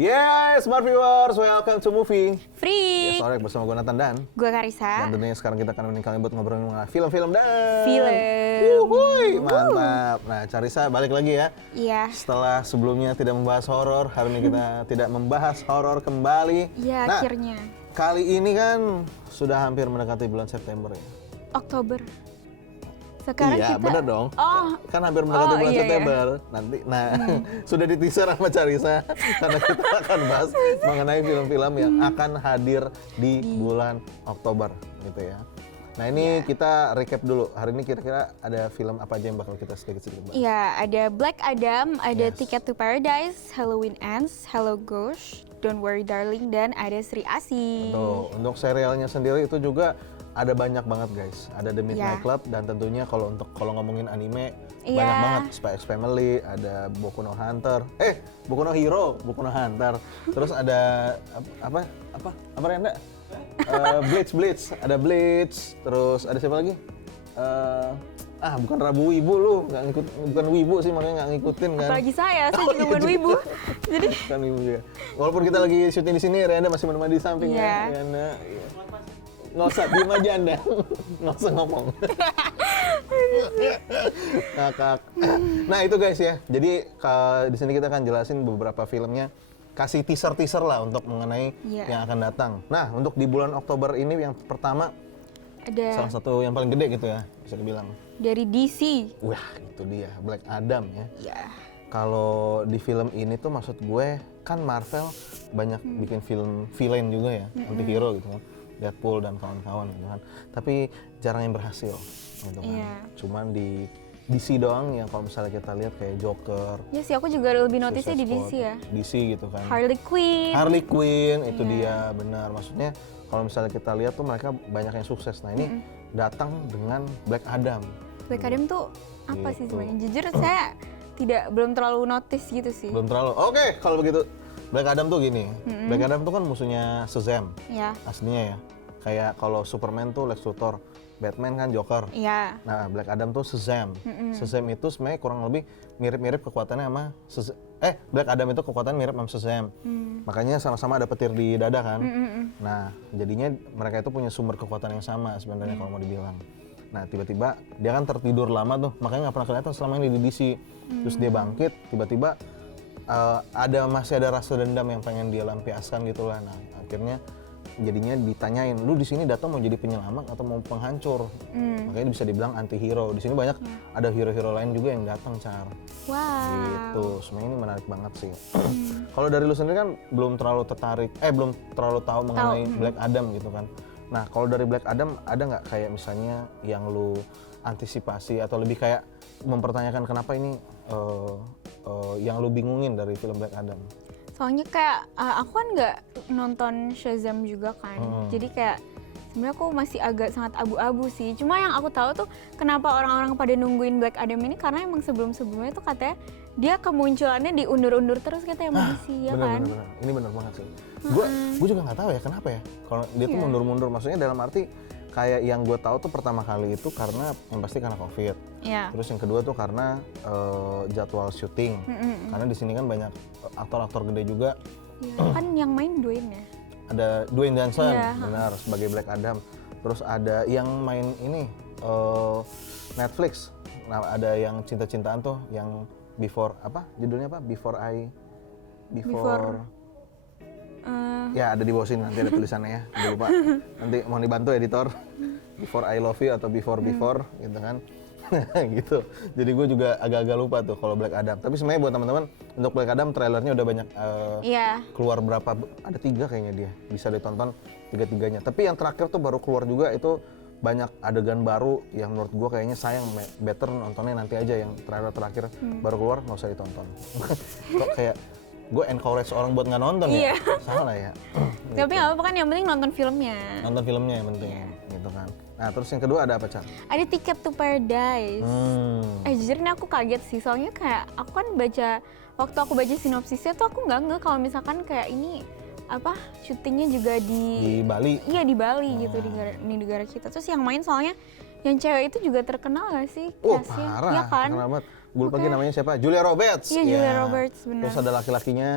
Yes, smart viewers, welcome to Movie Free. Sorry, bersama gue Nathan dan Karissa. Dan tentunya sekarang kita akan menikah buat ngobrolin mengenai film-film dan Film. mantap. Nah, Carissa balik lagi ya. Iya. Setelah sebelumnya tidak membahas horor, hari ini kita tidak membahas horor kembali. Iya, nah, akhirnya. Kali ini kan sudah hampir mendekati bulan September ya. Oktober. Sekarang iya, kita... bener dong. Oh. Kan hampir mendekati bulan iya, September. Nanti, sudah di-teaser sama Carissa karena kita akan bahas mengenai film-film yang akan hadir di bulan Oktober, gitu ya. Nah ini kita recap dulu. Hari ini kira-kira ada film apa aja yang bakal kita sedikit-sedikit bahas? Iya, ada Black Adam, ada Ticket to Paradise, Halloween Ends, Hello Ghost, Don't Worry Darling, dan ada Sri Asih. Tuh, untuk serialnya sendiri itu juga ada banyak banget guys. Ada The Midnight Club dan tentunya kalau ngomongin anime banyak banget. Spy X Family, ada Boku no Hunter, Boku no Hero, Boku no Hunter. Terus ada apa Renda? Bleach, ada Bleach. Terus ada siapa lagi? Bukan Rabu Wibu lu, bukan Wibu sih makanya nggak ngikutin kan. Apalagi saya juga bukan Wibu. Jadi bukan Wibu juga. Walaupun kita lagi syuting di sini, Renda masih menemani di samping ya. Renda, iya. Nggak usah, diem aja Anda. Nggak usah ngomong. Kakak. Nah itu guys ya, jadi di sini kita akan jelasin beberapa filmnya. Kasih teaser lah untuk mengenai yang akan datang. Nah untuk di bulan Oktober ini yang pertama, ada salah satu yang paling gede gitu ya, bisa dibilang. Dari DC. Wah itu dia, Black Adam ya. Iya. Kalau di film ini tuh maksud gue, kan Marvel banyak bikin film villain juga ya, anti-hero gitu kan. Deadpool dan kawan-kawan gitu kan. Tapi jarang yang berhasil gitu kan. Cuman di DC doang yang kalau misalnya kita lihat kayak Joker. Ya sih, aku juga lebih notice-nya di DC ya. DC gitu kan. Harley Quinn itu dia, benar. Maksudnya kalau misalnya kita lihat tuh mereka banyak yang sukses. Nah ini datang dengan Black Adam. Black Adam tuh apa sih sebenarnya? Jujur saya belum terlalu notice gitu sih. Belum terlalu. Oke, kalau begitu Black Adam tuh gini. Black Adam tuh kan musuhnya Shazam. Iya. Aslinya ya. Kayak kalau Superman tuh Lex Luthor, Batman kan Joker. Iya. Nah, Black Adam tuh Shazam. Shazam itu sebenarnya kurang lebih mirip-mirip kekuatannya sama Black Adam itu kekuatan mirip sama Shazam. Makanya sama-sama ada petir di dada kan. Nah, jadinya mereka itu punya sumber kekuatan yang sama sebenarnya kalau mau dibilang. Nah, tiba-tiba dia kan tertidur lama tuh, makanya nggak pernah kelihatan selama ini di DC. Terus dia bangkit, tiba-tiba masih ada rasa dendam yang pengen dia lampiaskan gitu lah. Nah, akhirnya jadinya ditanyain, lu di sini datang mau jadi penyelamat atau mau penghancur? Makanya bisa dibilang anti-hero. Di sini banyak ada hero-hero lain juga yang datang, Car. Wow. Gitu. Sebenarnya ini menarik banget sih. Kalau dari lu sendiri kan belum terlalu tahu mengenai Black Adam gitu kan. Nah, kalau dari Black Adam ada nggak kayak misalnya yang lu antisipasi atau lebih kayak mempertanyakan kenapa ini yang lu bingungin dari film Black Adam? Soalnya kayak aku kan nggak nonton Shazam juga kan, jadi kayak sebenarnya aku masih agak sangat abu-abu sih. Cuma yang aku tahu tuh kenapa orang-orang pada nungguin Black Adam ini karena emang sebelum-sebelumnya tuh katanya dia kemunculannya diundur-undur terus katanya sama DC ya kan? Bener. Ini bener banget sih. Gue juga nggak tahu ya kenapa ya. Kalau dia tuh mundur-mundur, maksudnya dalam arti kayak yang gue tahu tuh pertama kali itu karena yang pasti karena COVID. Terus yang kedua tuh karena jadwal syuting. Karena di sini kan banyak aktor-aktor gede juga. Kan yang main Dwayne ya? Ada Dwayne Johnson, benar, sebagai Black Adam. Terus ada yang main ini Netflix. Nah, ada yang cinta-cintaan tuh yang judulnya apa? Before ya ada di bawah sini, nanti ada tulisannya ya, jangan lupa. Nanti mohon dibantu editor. Before I Love You atau Before gitu kan. Gitu. Jadi gue juga agak-agak lupa tuh kalau Black Adam. Tapi sebenarnya buat teman-teman, untuk Black Adam trailernya udah banyak keluar berapa? Ada 3 kayaknya dia. Bisa ditonton 3-3-nya. Tapi yang terakhir tuh baru keluar juga itu banyak adegan baru yang menurut gue kayaknya sayang, better nontonnya nanti aja yang trailer terakhir baru keluar, nggak usah ditonton. Kok kayak gue encourage orang buat nggak nonton ya? Salah ya. Tapi nggak apa-apa kan, yang penting nonton filmnya. Nonton filmnya yang penting, gitu kan. Nah terus yang kedua ada apa, Cak? Ada Ticket to Paradise. Jujur ini aku kaget sih, soalnya kayak aku kan waktu aku baca sinopsisnya tuh aku nggak kalau misalkan kayak ini syutingnya juga di Bali. Iya di Bali gitu, di negara kita. Terus yang main soalnya yang cewek itu juga terkenal gak sih? Parah, ya kan? terkenal banget. gue lupa lagi namanya siapa, Julia Roberts. Iya, Julia Roberts, benar. Terus ada laki-lakinya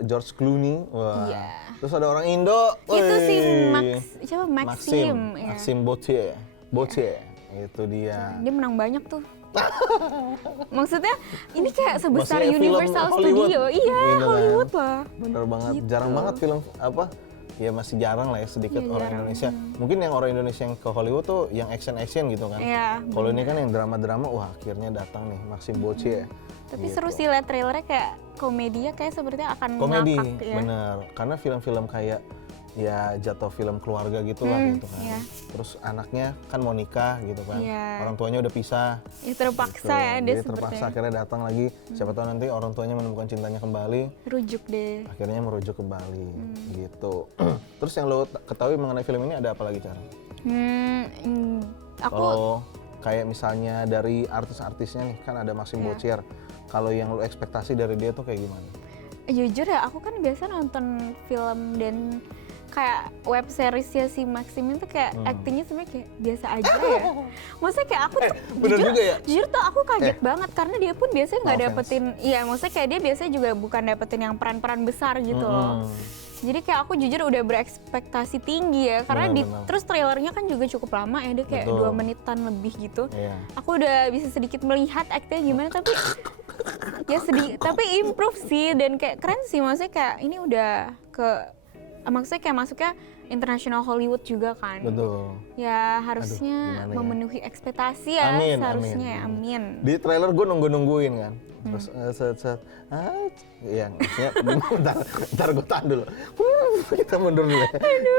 George Clooney. Wah. Iya. Terus ada orang Indo. Itu si Wih. Maxim. Ya. Maxim Botier. Itu dia. Dia menang banyak tuh. Maksudnya ini kayak sebesar Maksudnya film Universal Hollywood. Studio. Iya, Gitu kan. Hollywood lah. Bener banget, Gitu. jarang banget film apa? Ya masih jarang lah ya sedikit Iya, orang jarang. Indonesia. Mungkin yang orang Indonesia yang ke Hollywood tuh yang action gitu kan. Iya. Kalau ini kan yang drama-drama, wah akhirnya datang nih Maxim Botier. Tapi Gitu. seru sih liat trailernya, kayak komedinya kayak sepertinya akan Komedi, ngakak ya. bener. Karena film-film kayak ya jatuh film keluarga gitu lah gitu kan. iya. Terus anaknya kan mau nikah gitu kan. Iya. Orang tuanya udah pisah. Ya terpaksa gitu. ya dia Jadi sepertinya. terpaksa akhirnya datang lagi. Siapa tahu nanti orang tuanya menemukan cintanya kembali. Rujuk deh. Akhirnya merujuk ke Bali gitu. Terus yang lo ketahui mengenai film ini ada apa lagi, Cara? Aku Kalau kayak misalnya dari artis-artisnya nih, kan ada Maxim Iya. Botier. Kalau yang lo ekspektasi dari dia tuh kayak gimana? jujur ya, aku kan biasa nonton film dan kayak web seriesnya si Maxim itu kayak actingnya sebenarnya kayak biasa aja ya. Maksudnya kayak aku tuh bener juga ya? jujur tuh aku kaget banget karena dia pun biasanya nggak No offense. dapetin, iya maksudnya kayak dia biasanya juga bukan dapetin yang peran-peran besar gitu loh. Jadi kayak aku jujur udah berekspektasi tinggi ya karena Benar-benar. terus trailernya kan juga cukup lama ya, dia kayak Betul. 2 menitan lebih gitu. Iya. Aku udah bisa sedikit melihat aktingnya gimana, tapi ya tapi improve sih dan kayak keren sih, maksudnya kayak ini udah maksudnya kayak masuknya international Hollywood juga kan. Betul. Ya harusnya gimana ya? memenuhi ekspektasi ya, Amin, seharusnya ya, amin. amin. Di trailer gue nungguin kan. Terus iya maksudnya bentar gue tahan dulu. Kita mundur dulu ya.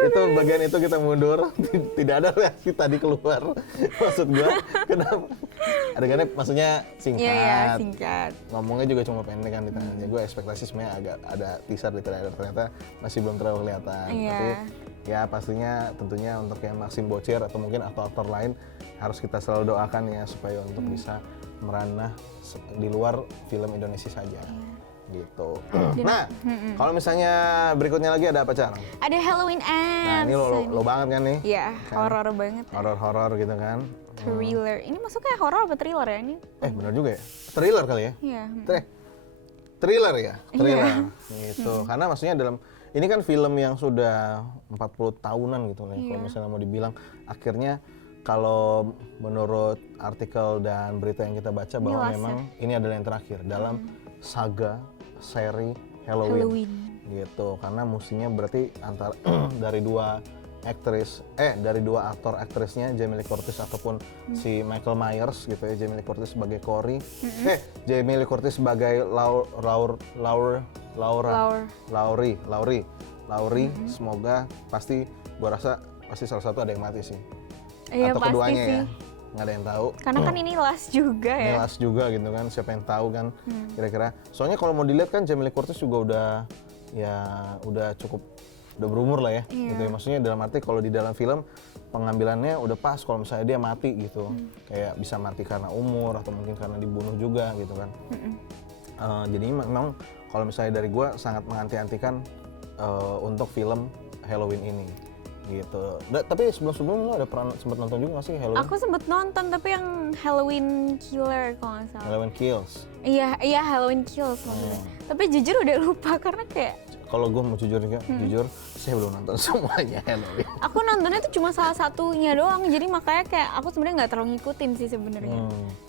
Itu bagian itu kita mundur. Tidak ada reaksi tadi keluar. Maksud gue kenapa? Adegannya maksudnya singkat. Iya ya, singkat. Ngomongnya juga cuma pendek kan di tangannya. Gue ekspektasi sebenarnya agak ada teaser di trailer, ternyata masih belum terlalu kelihatan. Iya. Tapi ya pastinya tentunya untuk yang Maxim Botier atau mungkin aktor-aktor lain harus kita selalu doakan ya supaya untuk bisa meranah di luar film Indonesia saja. Gitu. Nah, kalau misalnya berikutnya lagi ada apa, Car? Ada Halloween Nah, Ends. ini lo banget kan nih? Iya, Kan? horor banget. Ya. Horor-horor gitu kan. Thriller. Ini masuknya horor apa thriller ya ini? Benar juga ya. Thriller kali ya? Iya. Thriller ya? Thriller. Iya. Gitu. Karena maksudnya ini kan film yang sudah 40 tahunan gitu nih. Kalau Iya. misalnya mau dibilang, akhirnya kalau menurut artikel dan berita yang kita baca bahwa last ya? memang ini adalah yang terakhir dalam saga seri Halloween. Gitu. Karena mestinya berarti antara dari dua aktor aktrisnya, Jamie Lee Curtis ataupun si Michael Myers gitu ya, Jamie Lee Curtis sebagai Corey, Jamie Lee Curtis sebagai Laurie. Semoga pasti, gua rasa pasti salah satu ada yang mati sih, Iya, atau pasti keduanya sih. ya, nggak ada yang tahu. Karena kan ini last juga ya. Ini last juga gitu kan, siapa yang tahu kan kira-kira. Soalnya kalau mau dilihat kan Jamie Lee Curtis juga udah cukup udah berumur lah ya, gitu ya. Maksudnya dalam arti kalau di dalam film pengambilannya udah pas kalau misalnya dia mati gitu, kayak bisa mati karena umur atau mungkin karena dibunuh juga gitu kan. Jadi memang kalau misalnya dari gue sangat menganti-antikan untuk film Halloween ini gitu. Tapi sebelum lo ada pernah sempat nonton juga nggak sih Halloween? Aku sempet nonton tapi yang Halloween Killer kalau nggak salah. Halloween Kills. Iya Halloween Kills maksudnya. Tapi jujur udah lupa karena kayak Kalau gue mau jujur juga, jujur saya belum nonton semuanya Halloween. aku nontonnya tuh cuma salah satunya doang, jadi makanya kayak aku sebenarnya nggak terlalu ngikutin sih sebenarnya.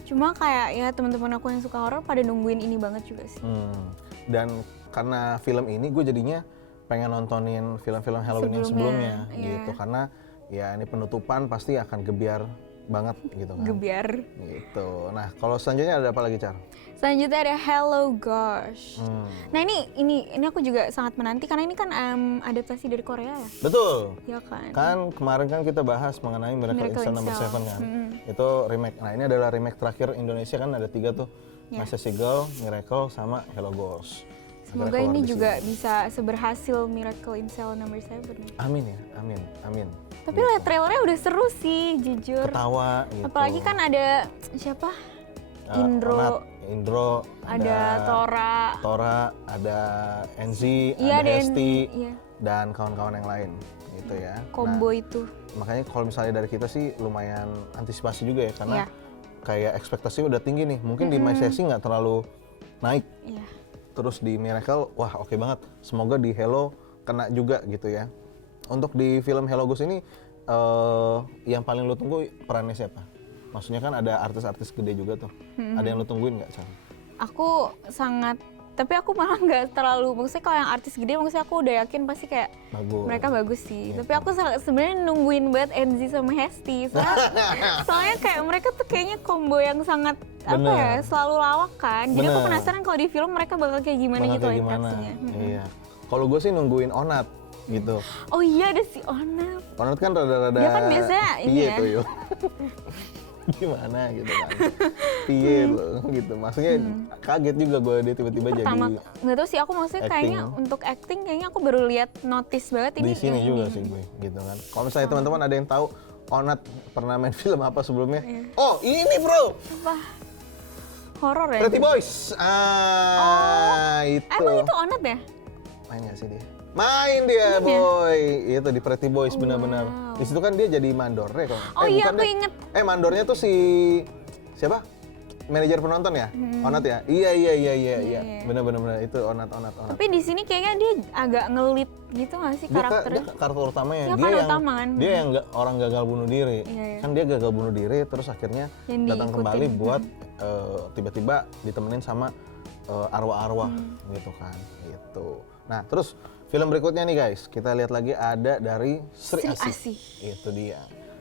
Cuma kayak ya teman-teman aku yang suka horor pada nungguin ini banget juga sih. Dan karena film ini gue jadinya pengen nontonin film-film Halloween yang sebelumnya gitu, karena ya ini penutupan pasti akan gebiar banget gitu kan. Gebiar. Gitu. Nah, kalau selanjutnya ada apa lagi, Car? Selanjutnya ada Hello Gosh. Nah ini aku juga sangat menanti karena ini kan adaptasi dari Korea ya. Betul. Ya kan. Kan kemarin kan kita bahas mengenai Miracle in Cell No. 7 kan. Itu remake. Nah, ini adalah remake terakhir Indonesia kan, ada 3 tuh. Masa Seagull, Miracle, sama Hello Gosh. Semoga ini juga bisa seberhasil Miracle in Cell No. 7. Amin ya, amin. Tapi lihat trailernya udah seru sih, jujur. Ketawa gitu. Apalagi kan ada siapa? Indro, ada Tora, ada Enzi, Iya, ada ada Hesti, iya. dan kawan-kawan yang lain gitu ya. Combo itu. Makanya kalau misalnya dari kita sih lumayan antisipasi juga ya, karena Iya. kayak ekspektasinya udah tinggi nih. Mungkin di My Sassy nggak terlalu naik. Iya. Terus di Miracle, wah oke banget. Semoga di Hello kena juga gitu ya. Untuk di film Hello Ghost ini, yang paling lu tunggu perannya siapa? Maksudnya kan ada artis-artis gede juga tuh. Ada yang lu tungguin nggak, Chan? Aku sangat, tapi aku malah nggak terlalu, maksudnya kalau yang artis gede maksudnya aku udah yakin pasti kayak Bagus. mereka bagus sih. Gitu. Tapi aku sebenarnya nungguin banget Enzi sama Hesti. Soalnya kayak mereka tuh kayaknya combo yang sangat apa ya, selalu lawak kan. Jadi aku Bener. penasaran kalau di film mereka bakal kayak gimana Bakal gitu kayak gimana? interaksinya. Iya. Kalau gue sih nungguin Onat gitu. Oh iya ada si Onat. Onat kan rada-rada Dia kan biasanya ini piye ya. tuh yo. Gimana gitu kan. Piye loh gitu. Maksudnya kaget juga gue dia tiba-tiba jadi Pertama nggak tahu sih aku maksudnya kayaknya acting. untuk acting kayaknya aku baru lihat notice banget ini. di sini yang juga ini. sih gue gitu kan. Kalau misalnya teman-teman ada yang tahu Onat pernah main film apa sebelumnya? Oh, ini bro. Apa? Horor ya? Pretty Boys. Itu. Emang itu Onat ya? Main nggak sih dia? Main dia, boy. Itu di Pretty Boys benar-benar. wow. Di situ kan dia jadi mandornya kok. Oh iya, bukan aku deh. inget. Mandornya tuh si siapa? Manajer penonton ya? Onat ya? Iya. Benar-benar itu Onat. Tapi di sini kayaknya dia agak ngelit gitu nggak sih Dia karakternya? karakter utamanya. Ya, Dia kan yang utama kan. dia yang orang gagal bunuh diri. Iya. Kan dia gagal bunuh diri terus akhirnya Yang datang diikutin. kembali buat tiba-tiba ditemenin sama arwah-arwah gitu kan. Gitu. Nah, terus film berikutnya nih guys, kita lihat lagi ada dari Sri Asih. Asih. Itu dia.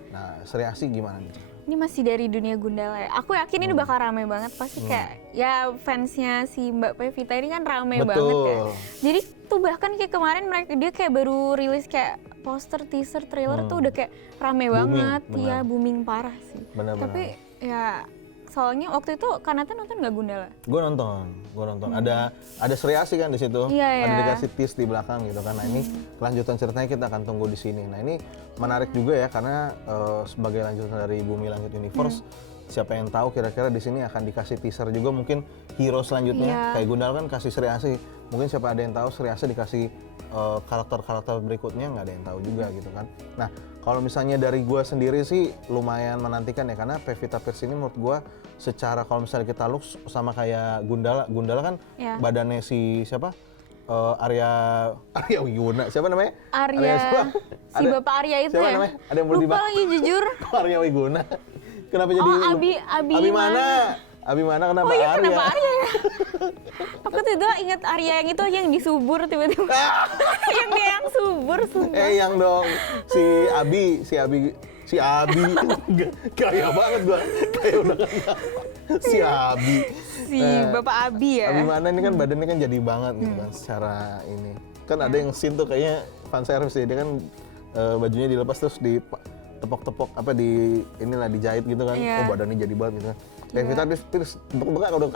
Nah, Sri Asih gimana nih? Ini masih dari dunia Gundala ya. Aku yakin ini bakal rame banget. Pasti kayak ya fansnya si Mbak Pevita ini kan rame Betul. banget ya. Jadi tuh bahkan kayak kemarin dia kayak baru rilis kayak poster, teaser, trailer tuh udah kayak rame Booming, banget. benar. Iya booming parah sih. Benar-benar. Tapi ya soalnya waktu itu Kanata nonton nggak Gundala? Gue nonton. Ada Sri Asih kan di situ. Iya, Ada ya. dikasih tease di belakang gitu kan. Nah, ini kelanjutan ceritanya kita akan tunggu di sini. Nah, ini menarik juga ya karena sebagai lanjutan dari Bumi Langit Universe, siapa yang tahu kira-kira di sini akan dikasih teaser juga mungkin hero selanjutnya. Iya. Kayak Gundala kan kasih Sri Asih. Mungkin siapa ada yang tahu Sri Asih dikasih karakter-karakter berikutnya, nggak ada yang tahu juga gitu kan. Nah, kalau misalnya dari gua sendiri sih lumayan menantikan ya karena Pevita Pierce ini menurut gua secara kalau misalnya kita look sama kayak Gundala kan Iya. badannya si siapa? Arya Wiguna. Siapa namanya? Arya, si Ada- Bapak Arya itu siapa ya? namanya? Ada yang mau Lupa lagi jujur. Arya Wiguna. Kenapa jadi Oh, Abi mana? Abi mana kenapa Oh iya Arya? kenapa Arya ya? Aku tiba inget Arya yang itu aja yang disubur tiba-tiba. Yang dia yang subur. Yang dong si Abi gaya banget gua kayak udah kenal si Abi Si Bapak Abi ya. Abi mana ini kan badannya kan jadi banget gitu kan secara ini kan ada yang scene tuh kayaknya fan service ya dia kan bajunya dilepas terus ditepok-tepok apa di inilah dijahit gitu kan Iya. oh badannya jadi banget gitu Pevita terus tepok-tepok udah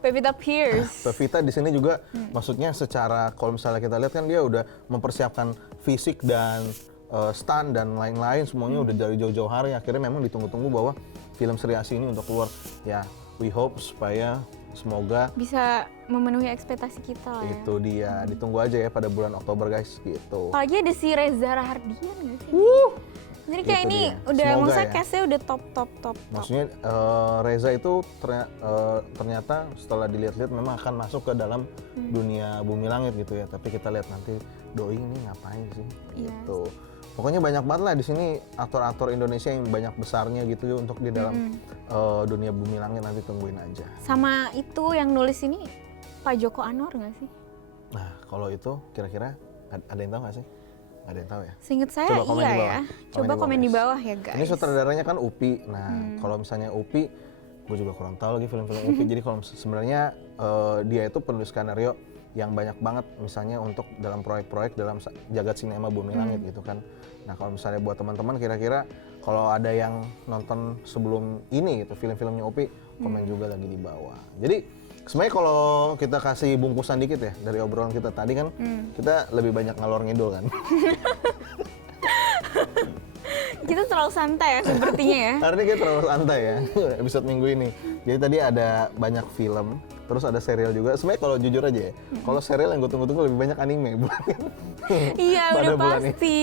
Pevita Pierce. Pevita di sini juga maksudnya secara kalau misalnya kita lihat kan dia udah mempersiapkan fisik dan stunt dan lain-lain semuanya udah dari jauh-jauh hari akhirnya memang ditunggu-tunggu bahwa film Sri Asih ini untuk keluar ya we hope supaya semoga Bisa memenuhi ekspektasi kita lah ya. itu dia ditunggu aja ya pada bulan Oktober guys gitu. Apalagi ada si Reza Rahardian gak sih? Jadi kayak Itu ini dia. udah Semoga maksudnya ya. cast-nya udah top. Maksudnya Reza itu ternyata setelah dilihat-lihat memang akan masuk ke dalam dunia Bumi Langit gitu ya. Tapi kita lihat nanti Doi ini ngapain sih Iya. gitu. Pokoknya banyak banget lah di sini aktor-aktor Indonesia yang banyak besarnya gitu ya untuk di dalam dunia Bumi Langit nanti tungguin aja. Sama itu yang nulis ini Pak Joko Anwar gak sih? Nah kalau itu kira-kira ada yang tahu nggak sih? Ada yang tahu ya? Seinget saya Coba komen iya di bawah. ya. Komen Coba di komen bawah, di guys. bawah ya guys. Ini sutradaranya kan Upi. Nah, kalau misalnya Upi, gue juga kurang tahu lagi film-film Upi. Jadi kalau sebenarnya dia itu penulis skenario yang banyak banget, misalnya untuk dalam proyek-proyek dalam jagat sinema Bumi Langit gitu kan. Nah, kalau misalnya buat teman-teman kira-kira kalau ada yang nonton sebelum ini gitu film-filmnya Upi, komen juga lagi di bawah. Jadi sebenarnya kalau kita kasih bungkusan dikit ya dari obrolan kita tadi kan, kita lebih banyak ngalor ngidul kan. Kita terlalu santai ya sepertinya ya. Hari ini kita terlalu santai ya, episode minggu ini. Jadi tadi ada banyak film, terus ada serial juga. Sebenarnya kalau jujur aja ya, kalau serial yang gue tunggu-tunggu lebih banyak anime. Iya Pada udah bulan pasti.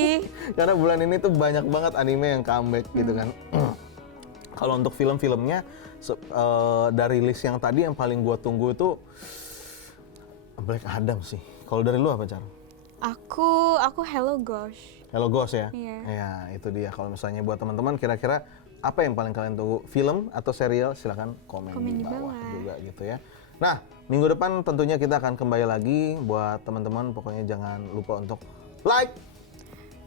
Karena bulan ini tuh banyak banget anime yang comeback gitu kan. Kalau untuk film-filmnya dari list yang tadi yang paling gua tunggu itu Black Adam sih. Kalau dari lu apa, Car? Aku Hello Gosh. Hello Ghost ya? Iya. Ya, itu dia. Kalau misalnya buat teman-teman kira-kira apa yang paling kalian tunggu? Film atau serial? Silakan komen di bawah juga gitu ya. Nah, minggu depan tentunya kita akan kembali lagi. Buat teman-teman pokoknya jangan lupa untuk like,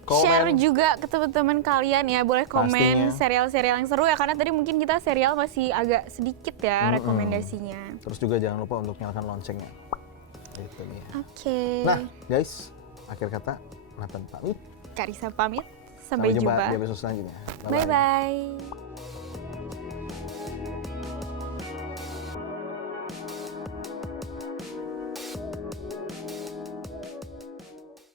komen, share juga ke teman-teman kalian ya, boleh komen Pastinya. serial-serial yang seru ya, karena tadi mungkin kita serial masih agak sedikit ya rekomendasinya. terus juga jangan lupa untuk nyalakan loncengnya. Itu dia. Oke. Nah, guys, akhir kata Nathan pamit. Karissa pamit, sampai jumpa jumpa. di episode selanjutnya. Bye bye.